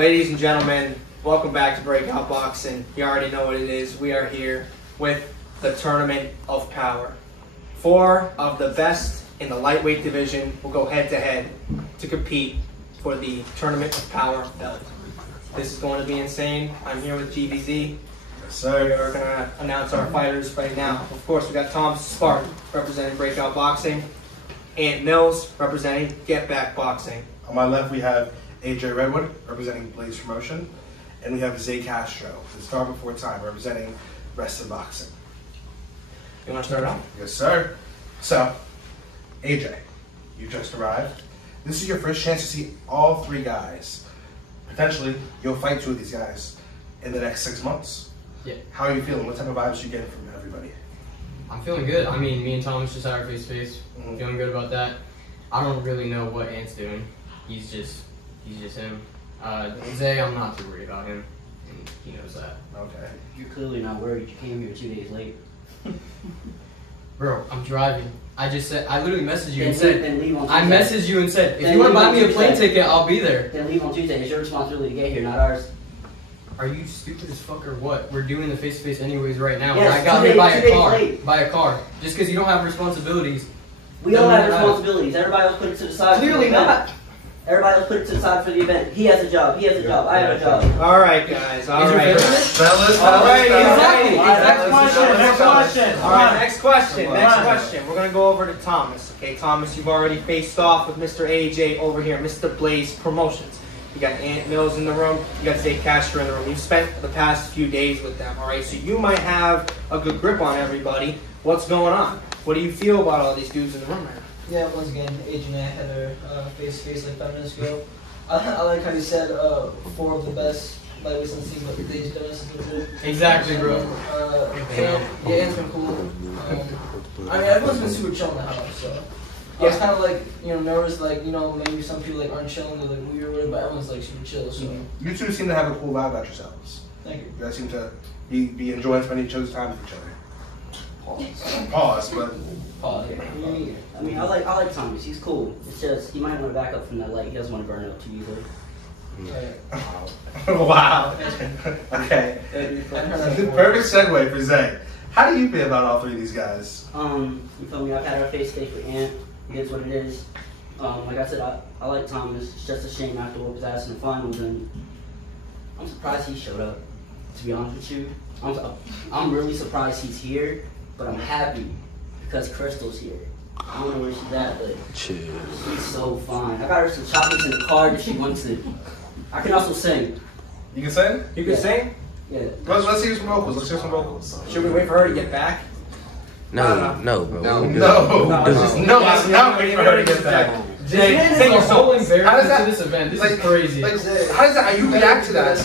Ladies and gentlemen, welcome back to Breakout Boxing. You already know what it is. We are here with the Tournament of Power. 4 of the best in the lightweight division will go head-to-head to compete for the Tournament of Power belt. This is going to be insane. I'm here with GBZ. Yes, sir. We're going to announce our fighters right now. Of course, we got Tom Spartan representing Breakout Boxing, and Mills representing Get Back Boxing. On my left, we have AJ Redwood representing Blaze Promotion, and we have Zay Castro, the star before time, representing Rest in Boxing. You want to start off? Yes, sir. So, AJ, you just arrived. This is your first chance to see all 3 guys. Potentially, you'll fight 2 of these guys in the next 6 months. Yeah. How are you feeling? What type of vibes are you getting from everybody? I'm feeling good. I mean, me and Thomas just had our face-to-face. Feeling good about that. I don't really know what Ant's doing. He's just him. Zay, I'm not too worried about him, and he knows that. Okay. You're clearly not worried. You came here 2 days late. Bro, I'm driving. I literally messaged you Then and said, then leave on Tuesday. I messaged you and said, if Then you want to leave buy on me a plane Tuesday. ticket, I'll be there. Then leave on Tuesday. It's your responsibility to get here, not ours. Are you stupid as fuck or what? We're doing the face-to-face anyways right now. Yes, I got 2 here days- by 2 a days car. late. By a car. Just because you don't have responsibilities. We all have Doesn't matter. responsibilities. Everybody else put it to the side. Clearly for the event. not. Everybody else put it to the side for the event. He has a job. He has a job. I have a job. All right, guys. All Is your right. favorite? Fellas, All right, Exactly. Next question. Next question. All right, next question. We're going to go over to Thomas. Okay, Thomas, you've already faced off with Mr. AJ over here, Mr. Blaze Promotions. You got Ant Mills in the room. You got Zay Castro in the room. You've spent the past few days with them, all right? So you might have a good grip on everybody. What's going on? What do you feel about all these dudes in the room right now? Yeah, once again, AJ and I had our face-to-face like 5 minutes ago. I like how you said 4 of the best lightweights in the scene, but they've done us good. Exactly, bro. Ant's been cool. I mean, everyone's been super chill in the house, so. I was kind of like, nervous, like, maybe some people like aren't chilling, they're like weird, but everyone's like super chill, so. You 2 seem to have a cool vibe about yourselves. Thank you. You guys seem to be enjoying spending each other's time with each other. Pause, but Pause. I mean, I like Thomas. He's cool. It's just he might want to back up from that light. He doesn't want to burn up too easily. wow. Okay. Perfect segue for Zay. How do you feel about all 3 of these guys? You feel me? I've had our face-to-face with Ant. It is what it is. Like I said, I like Thomas. It's just a shame I have to whoop his ass in the finals, and I'm surprised he showed up. To be honest with you, I'm really surprised he's here, but I'm happy because Crystal's here. I don't know where she's at, but she's so fine. I got her some chocolates in the car that she wants it. I can also sing. You can sing? You can sing? Yeah. Let's hear some vocals. Should we wait for her to get back? No, bro. No, No. not waiting for her to get back. Jay, Sing take your a whole songs. How does embarrassment that- to this event. This like- is crazy. Like, how you react to that?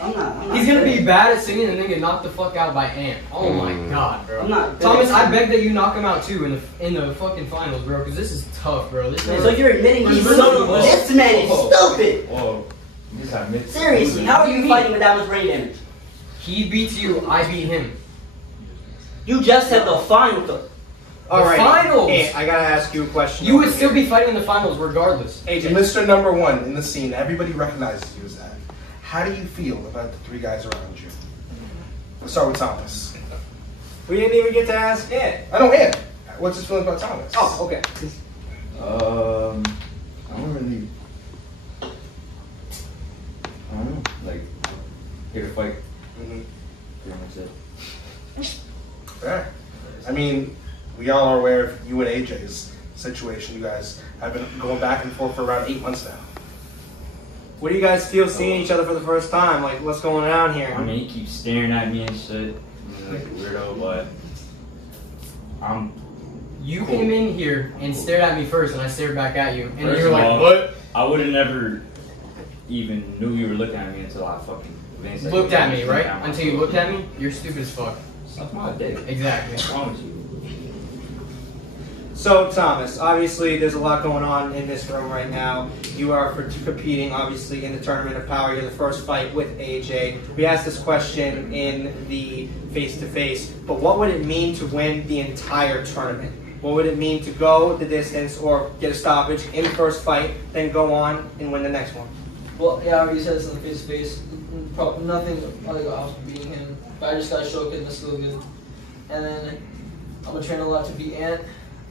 I'm not He's gonna good. be bad at singing and then get knocked the fuck out by Ant. Oh my god, bro. I'm not good. Thomas, I beg that you knock him out too in the fucking finals, bro, because this is tough, bro. This So you're admitting he's Whoa. so. This man is stupid. Whoa. Seriously, how are you fighting with that much brain damage? He beats you, I beat him. You just said the final. All right. finals! Ant, I got to ask you a question. You would still be fighting in the finals regardless. AJ. Mr. Number 1 in the scene, everybody recognizes you as that. How do you feel about the 3 guys around you? Let's start with Thomas. We didn't even get to ask Ant. I know Ant. What's his feelings about Thomas? Oh, okay. I don't really. I don't know. Like, here to fight. Mhm. Pretty much it. Fair. I mean, we all are aware of you and AJ's situation. You guys have been going back and forth for around 8 months now. What do you guys feel seeing each other for the first time? Like, what's going on here? I mean, he keeps staring at me and shit. He's like a weirdo, but You came in here and stared at me first, and I stared back at you, and First you were of like, all, "What?" I would have never even knew you were looking at me until I fucking Looked at me, right? Until you looked at me, you're stupid as fuck. Suck my dick. Exactly. What's wrong with you? So, Thomas, obviously there's a lot going on in this room right now. You are competing, obviously, in the Tournament of Power. You're the first fight with AJ. We asked this question in the face-to-face, but what would it mean to win the entire tournament? What would it mean to go the distance or get a stoppage in the first fight, then go on and win the next one? Well, yeah, I already said this in the face-to-face. Probably nothing like off beating him. But I just gotta show kid that's still good. And then I'm gonna train a lot to beat Ant,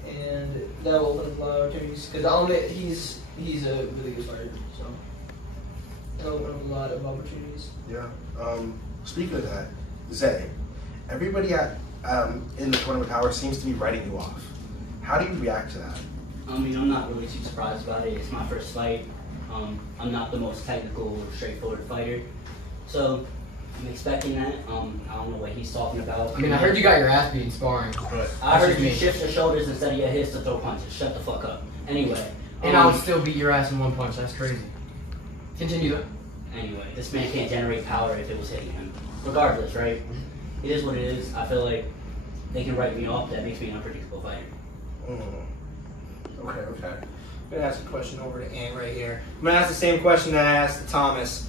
and that will open up a lot of opportunities. Because he's a really good fighter, so that'll open up a lot of opportunities. Yeah. Speaking of that, Zay, everybody in the tournament tower seems to be writing you off. How do you react to that? I mean, I'm not really too surprised about it. It's my first fight. I'm not the most technical, straightforward fighter, so I'm expecting that. I don't know what he's talking about. I mean, I heard you got your ass beat in sparring. I heard you shift your shoulders instead of your hips to throw punches. Shut the fuck up. Anyway. And I would still beat your ass in one punch. That's crazy. Continue though. Anyway, this man can't generate power if it was hitting him. Regardless, right? It is what it is. I feel like they can write me off. That makes me an unpredictable fighter. Okay. I'm gonna ask a question over to Ant right here. I'm gonna ask the same question that I asked to Thomas.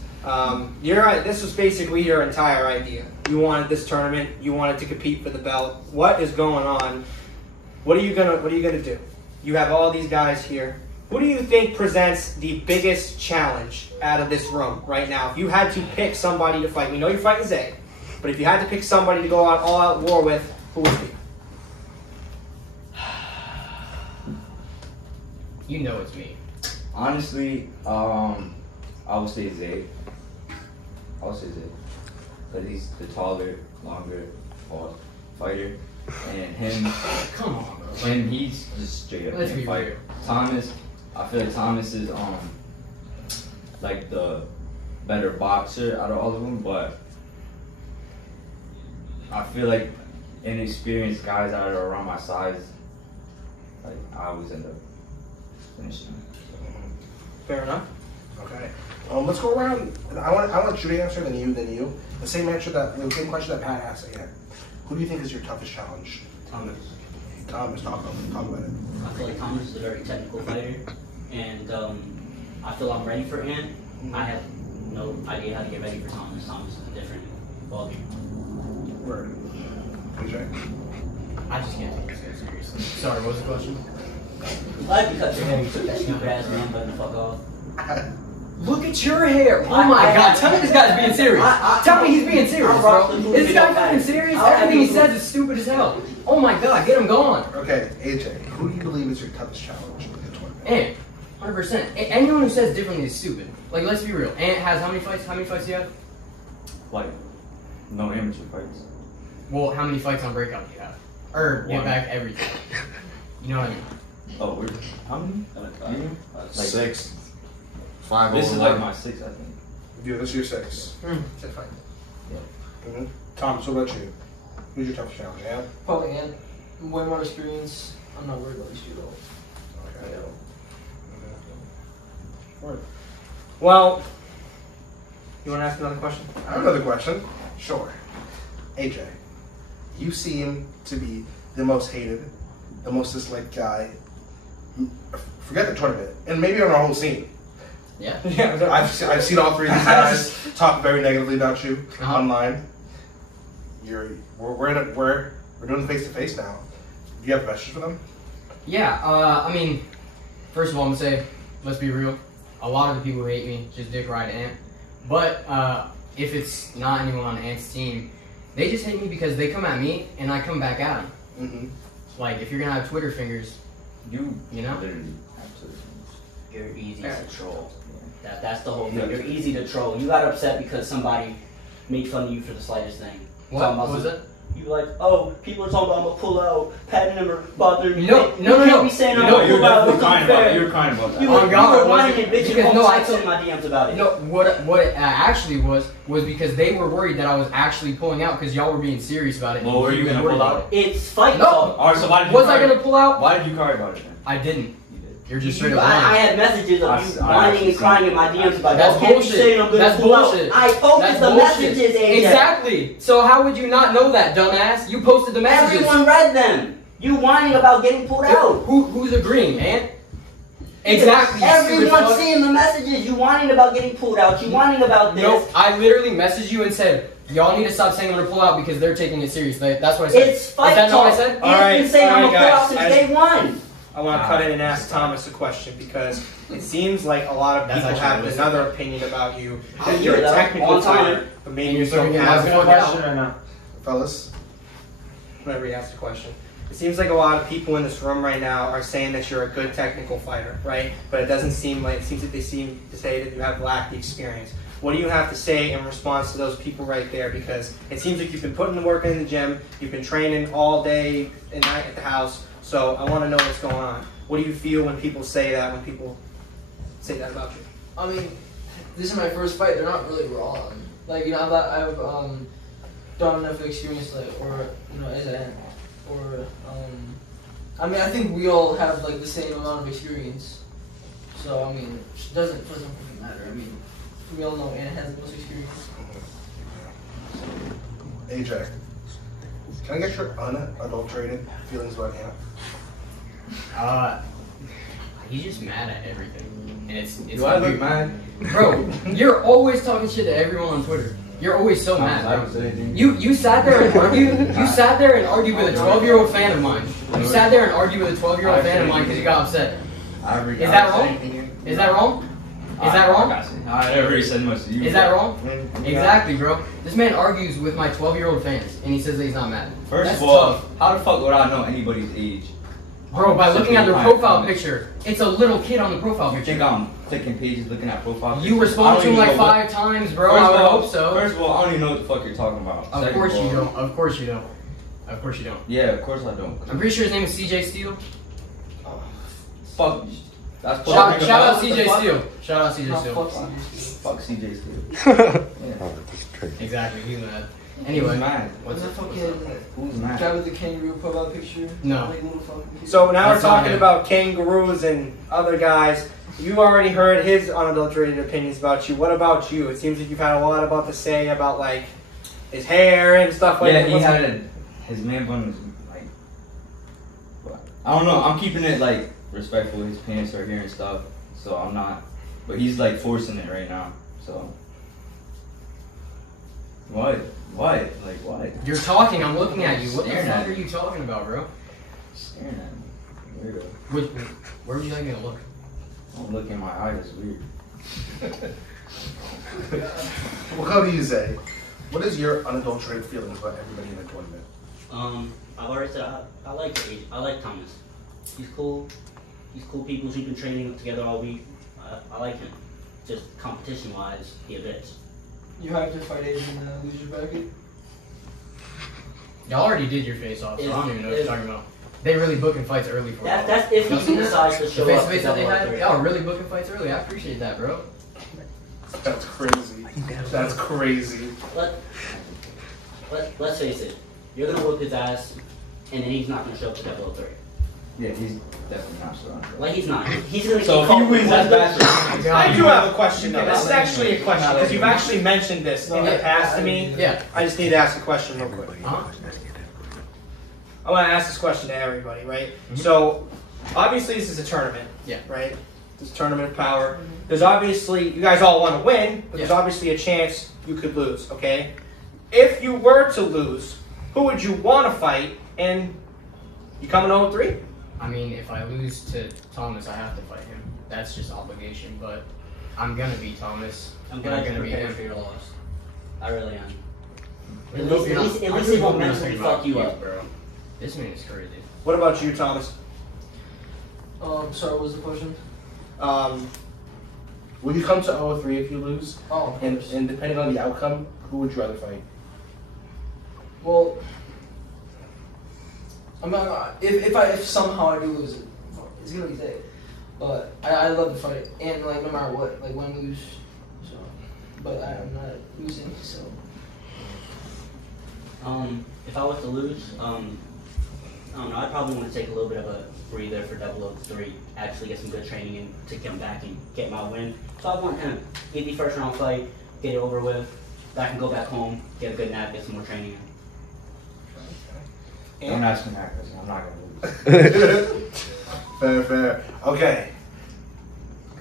This was basically your entire idea. You wanted this tournament. You wanted to compete for the belt. What is going on? What are you gonna do? You have all these guys here. Who do you think presents the biggest challenge out of this room right now? If you had to pick somebody to fight, we know you're fighting Zay, but if you had to pick somebody to go on all-out war with, who would it be? You know it's me. Honestly, I would say Zay. Because he's the taller, longer fighter. And him, Come on, bro. and he's just straight up Let's a be fighter. real. Thomas, I feel like Thomas is like the better boxer out of all of them, but I feel like inexperienced guys that are around my size, like I always end up finishing. Fair enough. Okay. Let's go around. I want you to answer, then you. The same question that Pat asked again. Who do you think is your toughest challenge? Thomas. Thomas, talk about it. I feel like Thomas is a very technical fighter, and I feel I'm ready for Ant. I have no idea how to get ready for Thomas. Thomas is a different ballgame. Word. AJ. I just can't take this guy seriously. Sorry, what was the question? Glad you cut your hair. You took that stupid ass man button the fuck off. Look at your hair! Oh my god, tell me this guy's being serious. Tell me he's being serious, bro. Is this guy fucking serious? Everything he says is stupid as hell. Oh my god, get him gone. Okay, AJ, who do you believe is your toughest challenge in the tournament? Ant, 100%. Anyone who says differently is stupid. Like, let's be real. Ant has how many fights? How many fights do you have? Like, no amateur fights. Well, how many fights on Breakout do you have? Or get One. back everything. You know what I mean? Oh, we're how many? Like 6. 5 This is over like 1. my 6th, I think. Yeah, this is your 6. That's fine. Thomas, what about you? Who's your toughest challenge? Ant? Probably Ant. Way more experience. I'm not worried about these two Okay. Word. Well, you want to ask another question? I have another question. Sure. AJ, you seem to be the most hated, the most disliked guy. Forget the tournament, and maybe on our whole scene. Yeah. I've seen all three of these guys talk very negatively about you online. We're doing face to face now. Do you have a message for them? Yeah, I mean, first of all, I'm gonna say, let's be real. A lot of the people who hate me just dick ride Ant. But if it's not anyone on Ant's team, they just hate me because they come at me and I come back at them. Mm-hmm. Like, if you're gonna have Twitter fingers, you know? Literally, absolutely. You're easy to troll. That's the whole thing. You're easy to troll. You got upset because somebody made fun of you for the slightest thing. What was it? You like, oh, people are talking about I'm gonna pull out, patting them or bothering me. No. You can't be saying I'm gonna You were pull out. definitely It's crying about unfair. it. You were crying about that. You Oh, were God, it whining wasn't. and bitching Because, and no, I texting told- in my DMs about it. No, what it actually was because they were worried that I was actually pulling out because y'all were being serious about it. Well, were you gonna pull out? It's fight No. talk. Alright, so why did you Was cry? I gonna pull out? Why did you cry about it then? I didn't. You did. You're just straight up I lying. had messages of you I whining actually and crying in my DMs about That's that. Can't be bullshit. saying I'm gonna That's pull bullshit. out. I posted That's the bullshit. messages, AJ. Exactly. So how would you not know that, dumbass? You posted the messages. Everyone read them. You whining about getting pulled out. Who's agreeing, Ant? Exactly. you stupid Everyone's fuck. seeing the messages. You whining about getting pulled out. You whining about this. No, I literally messaged you and said, y'all need to stop saying I'm gonna pull out because they're taking it serious. That's what I said. It's fight Is that not talk. what I said? He's been saying I'm gonna pull out since guys. day one. I want to cut in and ask Thomas a question because it seems like a lot of That's people actually have really another opinion about you. I That you're a hear that technical all the time. fighter, but maybe you so don't you have have the question question. or no? Fellas, Whenever he asks a question. It seems like a lot of people in this room right now are saying that you're a good technical fighter, right? But it doesn't seem like, it seems like they seem to say that you have lacked the experience. What do you have to say in response to those people right there? Because it seems like you've been putting the work in the gym, you've been training all day and night at the house, so I want to know what's going on. What do you feel when people say that, when people say that about you? I mean, this is my first fight. They're not really wrong. Like, you know, I've done enough experience, like, or, you know, as a, or, I mean, I think we all have, like, the same amount of experience. So, I mean, it doesn't really matter. I mean, we all know Anna has the most experience. AJ, can I get your unadulterated feelings about Anna? He's just mad at everything, and it's Do I look mad? Bro, you're always talking shit to everyone on Twitter. You're always so mad, bro. You sat there and argued. You sat there and argued with a 12-year-old fan of mine. You sat there and argued with a 12-year-old fan of mine because you got upset. Is that wrong? Is that wrong? Is that wrong? I never really said much to you. Is that wrong? Exactly, bro. This man argues with my 12-year-old fans, and he says that he's not mad. First That's of all, tough. how the fuck would I know anybody's age? Bro, by looking at their Simply profile my picture, it's a little kid on the profile I think picture. I'm clicking pages, looking at profile. You responded to him like 5 times, bro. I would hope so. First of all, I don't even know what the fuck you're talking about. Of course you don't. Of course you don't. Of course you don't. Yeah, of course I don't. I'm pretty sure his name is CJ Steele. Fuck. That's Shout out CJ Steele. Shout out CJ No, Steele. fuck CJ. Fuck CJ Steele. Yeah. Exactly, he's mad. Who's Anyway, mad? What's that fucking Who's guy mad? with the kangaroo profile picture? No. Like, little fucking So now That's we're not talking him. about kangaroos and other guys. You already heard his unadulterated opinions about you. What about you? It seems like you've had a lot about to say about like his hair and stuff like Yeah, that. he had his man bun was like. I don't know. I'm keeping it like respectful. His pants are here and stuff, so I'm not. But he's like forcing it right now. So. What? What? Like what? you're talking, I'm looking at you. What the Staring fuck at are you talking about, bro? Staring at me. Weirdo. Where would you like me to look? Don't look in my eyes. Weird. We'll go to you, Zay. What is your unadulterated feelings about everybody in the tournament? I've already said I like I like Thomas. He's cool. He's cool people. We've been training together all week. I like him. Just competition wise, he a bitch. You have to fight AJ in the loser bracket. Y'all already did your face off, so I don't even know what you're talking about. They really booking fights early for y'all. That's if Y'all he seen that? decides to The show face up. to face to that they had? 003. Y'all are really booking fights early. I appreciate that, bro. That's crazy. That's crazy. Let's face it. You're gonna whoop his ass, and then he's not gonna show up to 003. Yeah, he's definitely not sure. Like he's not. He's gonna. So keep if he calling wins, that's bad. I do have a question though. This is actually a question because you've actually mentioned this in the Yeah. past to me. Yeah. I just need to ask a question real quick. Huh? I want to ask this question to everybody, right? So, obviously, this is a tournament. Yeah. Right? This tournament of power. There's obviously, you guys all want to win, but there's Yeah. obviously a chance you could lose, okay? If you were to lose, who would you want to fight? And you coming 0-3? I mean, if I lose to Thomas, I have to fight him. That's just obligation, but I'm gonna beat Thomas. I'm and glad I'm you're gonna beat prepared him. for your loss. I really am. I At hope least you're not- it I won't really hope you're not mentally thinking about fuck you kids, up. bro. This man is crazy. What about you, Thomas? Sorry, what was the question? Will you come to 0-3 if you lose? Oh, of And, course. and depending on the outcome, who would you rather fight? Well, I'm not. If somehow I do lose it, it's gonna be Zay. But I love to fight, and like no matter what, like win lose. So, but I'm not losing. So. If I was to lose, I don't know. I'd probably want to take a little bit of a breather for 003. Actually, get some good training in to come back and get my win. So I want to kind of get the first round fight, get it over with. I can go back home, get a good nap, get some more training in. Don't ask me that because I'm not gonna lose. Fair. Okay.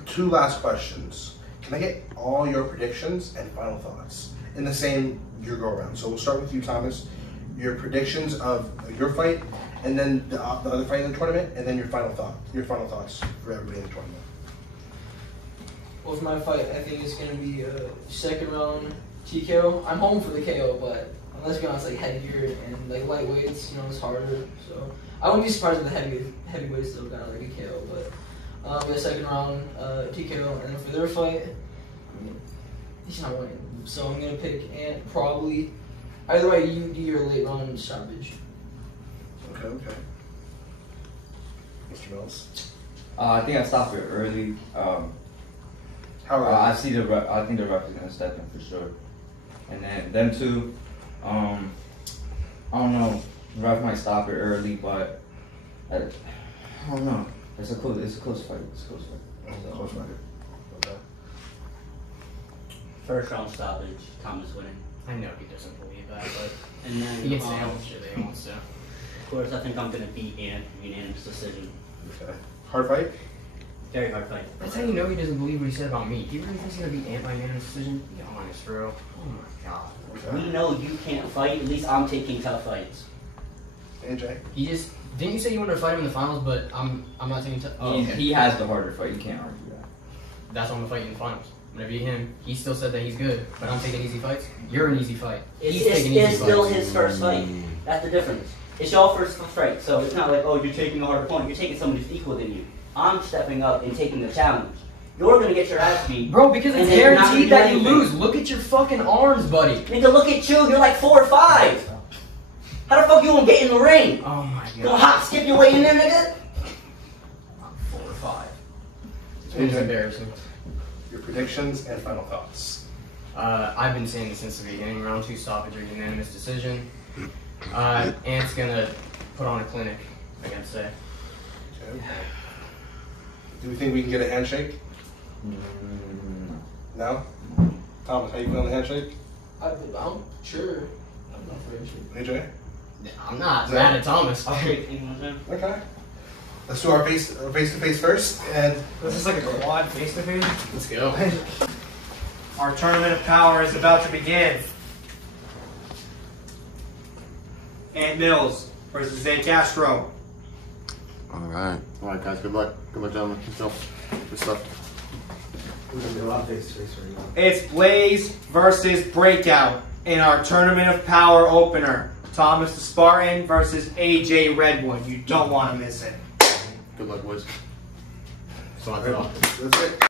2 last questions. Can I get all your predictions and final thoughts in the same year go around? So we'll start with you, Thomas. Your predictions of your fight and then the other fight in the tournament, and then your final thoughts for everybody in the tournament. Well, for my fight, I think it's going to be a second round TKO. I'm home for the KO, but let's be honest, like headgear and like lightweights, you know, it's harder. So I wouldn't be surprised if the heavyweights still got like a KO, but yeah, second round TKO, and then for their fight, I mean, he's not winning. So I'm gonna pick Ant probably either way UD or late round stoppage. Okay. Mr. Mills. I think I stopped it early. How early? I think the ref is gonna step in for sure. And then them two, I don't know. The ref might stop it early, but I don't know. It's a close fight. It's a close fight. Close fight. Okay. First round stoppage, Thomas winning. I know he doesn't believe that, but And then, he gets sandwiched if he wants to. of course, I think I'm going to beat Ant, unanimous decision. Okay. Hard fight? Very hard fight. That's how you know he doesn't believe what he said about me. He really thinks he's gonna beat Ant by unanimous decision? Be honest, bro. Oh my god. Okay. We know you can't fight. At least I'm taking tough fights. AJ? He just didn't you say you wanted to fight him in the finals, but I'm not taking. He has the harder fight. You can't argue that. That's why I'm gonna fight you in the finals. I'm gonna beat him. He still said that he's good, but I'm taking easy fights. You're an easy fight. He's taking easy It's still fights. his first fight. That's the difference. It's your first fight, so it's not like, oh, you're taking a hard opponent. You're taking someone who's equal than you. I'm stepping up and taking the challenge. You're gonna get your ass beat. Bro, because it's and then you're not guaranteed gonna that do you anything. lose. Look at your fucking arms, buddy. Nigga, look at you. You're like 4 or 5. How the fuck you gonna get in the ring? Oh my Gonna god. hop, skip your way in there, nigga? I'm 4 or 5. It's AJ? embarrassing. Your predictions and final thoughts. I've been saying this since the beginning. Round 2 stoppage or unanimous decision. Ant's gonna put on a clinic against Zay. Okay. Do we think we can get a handshake? No? Thomas, how you feeling on the handshake? I'm sure. I'm not for it. AJ? I'm not Zay? mad at Thomas. I'll shake things with him. Okay. Let's do our face-to-face first, and This is like a quad face-to-face. Let's go. Our tournament of power is about to begin. Ant Mills versus Zay Castro. Alright, guys, good luck, gentlemen. Let's go. Good stuff. we're going to do a lot of face-to-face right now. It's Blaze versus Breakout in our tournament of power opener. Thomas the Spartan versus AJ Redwood. You don't want to miss it. Good luck, boys. So I thought. That's it.